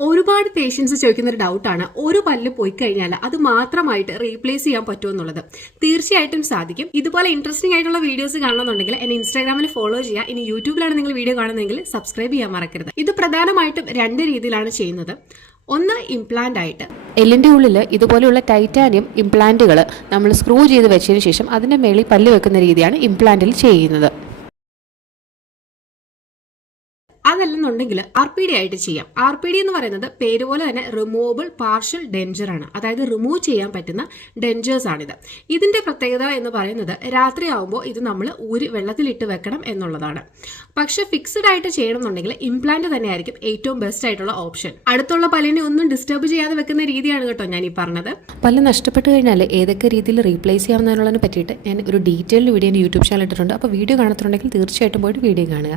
ഒരുപാട് പേഷ്യൻസ് ചോദിക്കുന്ന ഒരു ഡൗട്ടാണ് ഒരു പല്ല് പോയി കഴിഞ്ഞാൽ അത് മാത്രമായിട്ട് റീപ്ലേസ് ചെയ്യാൻ പറ്റുമോ എന്നുള്ളത്. തീർച്ചയായിട്ടും സാധിക്കും. ഇതുപോലെ ഇൻട്രസ്റ്റിംഗ് ആയിട്ടുള്ള വീഡിയോസ് കാണണമെന്നുണ്ടെങ്കിൽ എന്നെ ഇൻസ്റ്റാഗ്രാമിൽ ഫോളോ ചെയ്യുക. ഇനി യൂട്യൂബിലാണ് നിങ്ങൾ വീഡിയോ കാണുന്നതെങ്കിൽ സബ്സ്ക്രൈബ് ചെയ്യാൻ മറക്കരുത്. ഇത് പ്രധാനമായിട്ടും രണ്ട് രീതിയിലാണ് ചെയ്യുന്നത്. ഒന്ന് ഇംപ്ലാന്റ് ആയിട്ട്. എല്ലിന്റെ ഉള്ളിൽ ഇതുപോലെയുള്ള ടൈറ്റാനിയം ഇംപ്ലാന്റുകൾ നമ്മൾ സ്ക്രൂ ചെയ്ത് വെച്ചതിന് ശേഷം അതിന്റെ മേളിൽ പല്ല് വെക്കുന്ന രീതിയാണ് ഇംപ്ലാന്റിൽ ചെയ്യുന്നത്. അതല്ലെന്നുണ്ടെങ്കിൽ ആർ പി ഡി ആയിട്ട് ചെയ്യാം. ആർ പി ഡി എന്ന് പറയുന്നത് പേര് പോലെ തന്നെ റിമൂവബിൾ പാർഷ്യൽ ഡെഞ്ചർ ആണ്. അതായത് റിമൂവ് ചെയ്യാൻ പറ്റുന്ന ഡെഞ്ചേഴ്സ് ആണിത്. ഇതിന്റെ പ്രത്യേകത എന്ന് പറയുന്നത് രാത്രി ആവുമ്പോൾ ഇത് നമ്മൾ ഊരി വെള്ളത്തിലിട്ട് വെക്കണം എന്നുള്ളതാണ്. പക്ഷെ ഫിക്സ്ഡ് ആയിട്ട് ചെയ്യണമെന്നുണ്ടെങ്കിൽ ഇംപ്ലാന്റ് തന്നെയായിരിക്കും ഏറ്റവും ബെസ്റ്റ് ആയിട്ടുള്ള ഓപ്ഷൻ അടുത്തുള്ള പല്ലിനെ ഒന്നും ഡിസ്റ്റർബ് ചെയ്യാതെ വെക്കുന്ന രീതിയാണ് കേട്ടോ ഞാൻ ഈ പറഞ്ഞത്. പല്ല് നഷ്ടപ്പെട്ടു കഴിഞ്ഞാൽ ഏതൊക്കെ രീതിയിൽ റീപ്ലേസ് ചെയ്യാവുന്നതിനുള്ളതിനെ പറ്റിയിട്ട് ഞാൻ ഒരു ഡീറ്റെയിൽഡ് വീഡിയോ യൂട്യൂബ് ചാനൽ ഇട്ടിട്ടുണ്ട്. അപ്പോൾ വീഡിയോ കാണത്തുണ്ടെങ്കിൽ തീർച്ചയായിട്ടും പോയിട്ട് വീഡിയോ കാണുക.